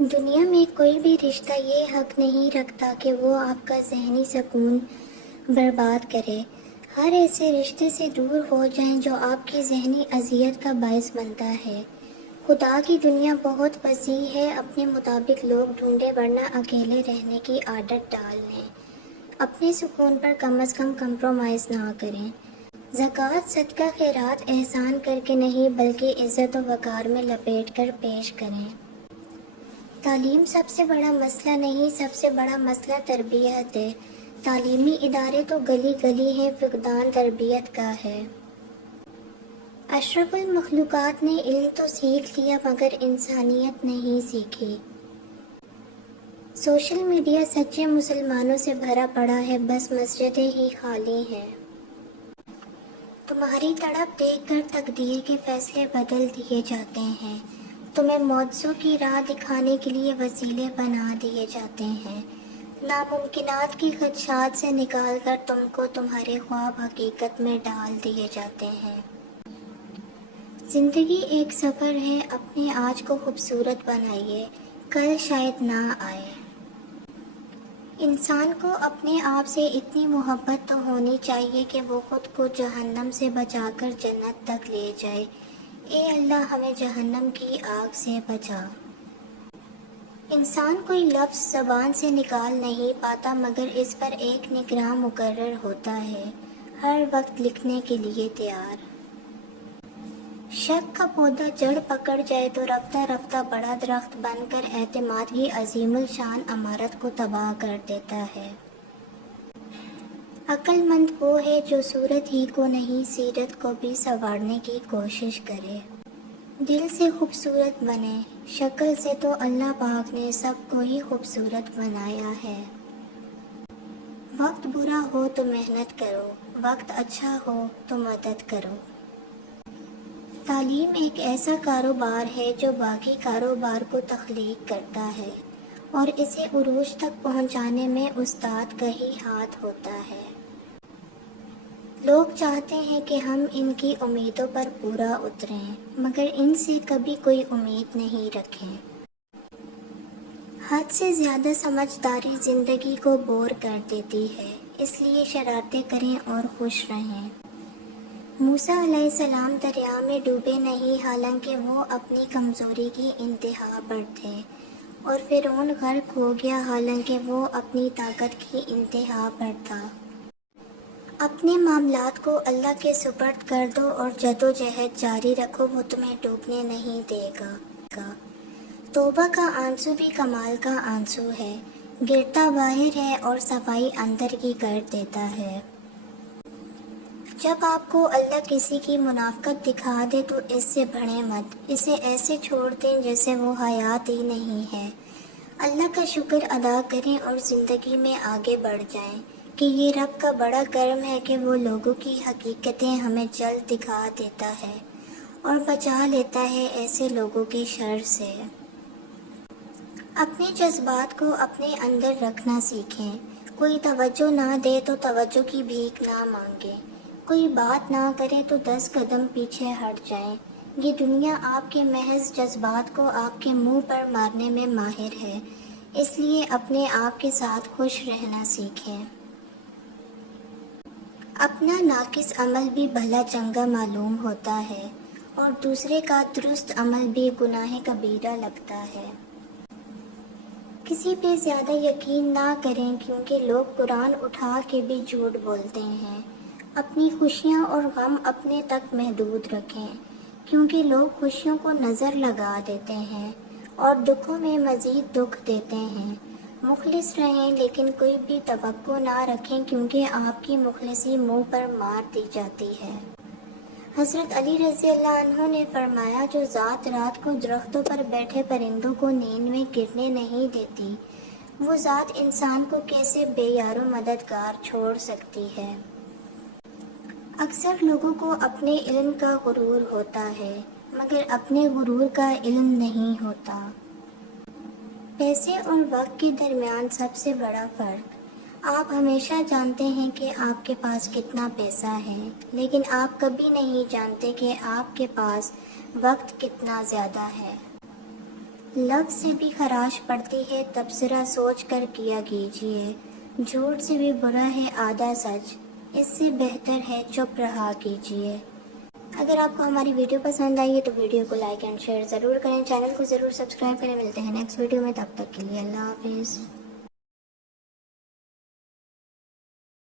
دنیا میں کوئی بھی رشتہ یہ حق نہیں رکھتا کہ وہ آپ کا ذہنی سکون برباد کرے۔ ہر ایسے رشتے سے دور ہو جائیں جو آپ کی ذہنی اذیت کا باعث بنتا ہے۔ خدا کی دنیا بہت وسیع ہے، اپنے مطابق لوگ ڈھونڈے ورنہ اکیلے رہنے کی عادت ڈال لیں۔ اپنے سکون پر کم از کم کمپرومائز نہ کریں۔ زکوٰۃ، صدقہ، خیرات احسان کر کے نہیں بلکہ عزت و وقار میں لپیٹ کر پیش کریں۔ تعلیم سب سے بڑا مسئلہ نہیں، سب سے بڑا مسئلہ تربیت ہے۔ تعلیمی ادارے تو گلی گلی ہیں، فقدان تربیت کا ہے۔ اشرف المخلوقات نے علم تو سیکھ لیا مگر انسانیت نہیں سیکھی۔ سوشل میڈیا سچے مسلمانوں سے بھرا پڑا ہے، بس مسجدیں ہی خالی ہیں۔ تمہاری تڑپ دیکھ کر تقدیر کے فیصلے بدل دیے جاتے ہیں، تمہیں معجزوں کی راہ دکھانے کے لیے وسیلے بنا دیے جاتے ہیں، ناممکنات کی خدشات سے نکال کر تم کو تمہارے خواب حقیقت میں ڈال دیے جاتے ہیں۔ زندگی ایک سفر ہے، اپنے آج کو خوبصورت بنائیے، کل شاید نہ آئے۔ انسان کو اپنے آپ سے اتنی محبت تو ہونی چاہیے کہ وہ خود کو جہنم سے بچا کر جنت تک لے جائے۔ اے اللہ ہمیں جہنم کی آگ سے بچا۔ انسان کوئی لفظ زبان سے نکال نہیں پاتا مگر اس پر ایک نگراں مقرر ہوتا ہے، ہر وقت لکھنے کے لیے تیار۔ شک کا پودا جڑ پکڑ جائے تو رفتہ رفتہ بڑا درخت بن کر اعتماد کی عظیم الشان عمارت کو تباہ کر دیتا ہے۔ عقل مند وہ ہے جو صورت ہی کو نہیں سیرت کو بھی سنوارنے کی کوشش کرے۔ دل سے خوبصورت بنے، شکل سے تو اللہ پاک نے سب کو ہی خوبصورت بنایا ہے۔ وقت برا ہو تو محنت کرو، وقت اچھا ہو تو مدد کرو۔ تعلیم ایک ایسا کاروبار ہے جو باقی کاروبار کو تخلیق کرتا ہے اور اسے عروج تک پہنچانے میں استاد کا ہی ہاتھ ہوتا ہے۔ لوگ چاہتے ہیں کہ ہم ان کی امیدوں پر پورا اتریں مگر ان سے کبھی کوئی امید نہیں رکھیں۔ حد سے زیادہ سمجھداری زندگی کو بور کر دیتی ہے، اس لیے شرارتیں کریں اور خوش رہیں۔ موسیٰ علیہ السلام دریا میں ڈوبے نہیں حالانکہ وہ اپنی کمزوری کی انتہا پر تھے، اور فرعون غرق ہو گیا حالانکہ وہ اپنی طاقت کی انتہا پر تھا۔ اپنے معاملات کو اللہ کے سپرد کر دو اور جدوجہد جاری رکھو، وہ تمہیں ڈوبنے نہیں دے گا۔ توبہ کا آنسو بھی کمال کا آنسو ہے، گرتا باہر ہے اور صفائی اندر کی کر دیتا ہے۔ جب آپ کو اللہ کسی کی منافقت دکھا دے تو اس سے بڑھیں مت، اسے ایسے چھوڑ دیں جیسے وہ حیات ہی نہیں ہے۔ اللہ کا شکر ادا کریں اور زندگی میں آگے بڑھ جائیں کہ یہ رب کا بڑا کرم ہے کہ وہ لوگوں کی حقیقتیں ہمیں جلد دکھا دیتا ہے اور بچا لیتا ہے ایسے لوگوں کے شر سے۔ اپنے جذبات کو اپنے اندر رکھنا سیکھیں، کوئی توجہ نہ دے تو توجہ کی بھیک نہ مانگیں، کوئی بات نہ کرے تو 10 قدم پیچھے ہٹ جائیں۔ یہ دنیا آپ کے محض جذبات کو آپ کے منہ پر مارنے میں ماہر ہے، اس لیے اپنے آپ کے ساتھ خوش رہنا سیکھیں۔ اپنا ناقص عمل بھی بھلا چنگا معلوم ہوتا ہے اور دوسرے کا درست عمل بھی گناہ کبیرہ لگتا ہے۔ کسی پہ زیادہ یقین نہ کریں کیونکہ لوگ قرآن اٹھا کے بھی جھوٹ بولتے ہیں۔ اپنی خوشیاں اور غم اپنے تک محدود رکھیں کیونکہ لوگ خوشیوں کو نظر لگا دیتے ہیں اور دکھوں میں مزید دکھ دیتے ہیں۔ مخلص رہیں لیکن کوئی بھی توقع نہ رکھیں کیونکہ آپ کی مخلصی منہ پر مار دی جاتی ہے۔ حضرت علی رضی اللہ عنہ نے فرمایا، جو ذات رات کو درختوں پر بیٹھے پرندوں کو نیند میں گرنے نہیں دیتی، وہ ذات انسان کو کیسے بے یار و مددگار چھوڑ سکتی ہے۔ اکثر لوگوں کو اپنے علم کا غرور ہوتا ہے مگر اپنے غرور کا علم نہیں ہوتا۔ پیسے اور وقت کے درمیان سب سے بڑا فرق، آپ ہمیشہ جانتے ہیں کہ آپ کے پاس کتنا پیسہ ہے لیکن آپ کبھی نہیں جانتے کہ آپ کے پاس وقت کتنا زیادہ ہے۔ لفظ سے بھی خراش پڑتی ہے تبصرہ سوچ کر کیا کیجیے، جھوٹ سے بھی برا ہے آدھا سچ، اس سے بہتر ہے چپ رہا کیجیے۔ اگر آپ کو ہماری ویڈیو پسند آئی ہے تو ویڈیو کو لائک اینڈ شیئر ضرور کریں، چینل کو ضرور سبسکرائب کریں۔ ملتے ہیں نیکسٹ ویڈیو میں، تب تک کے لیے اللہ حافظ۔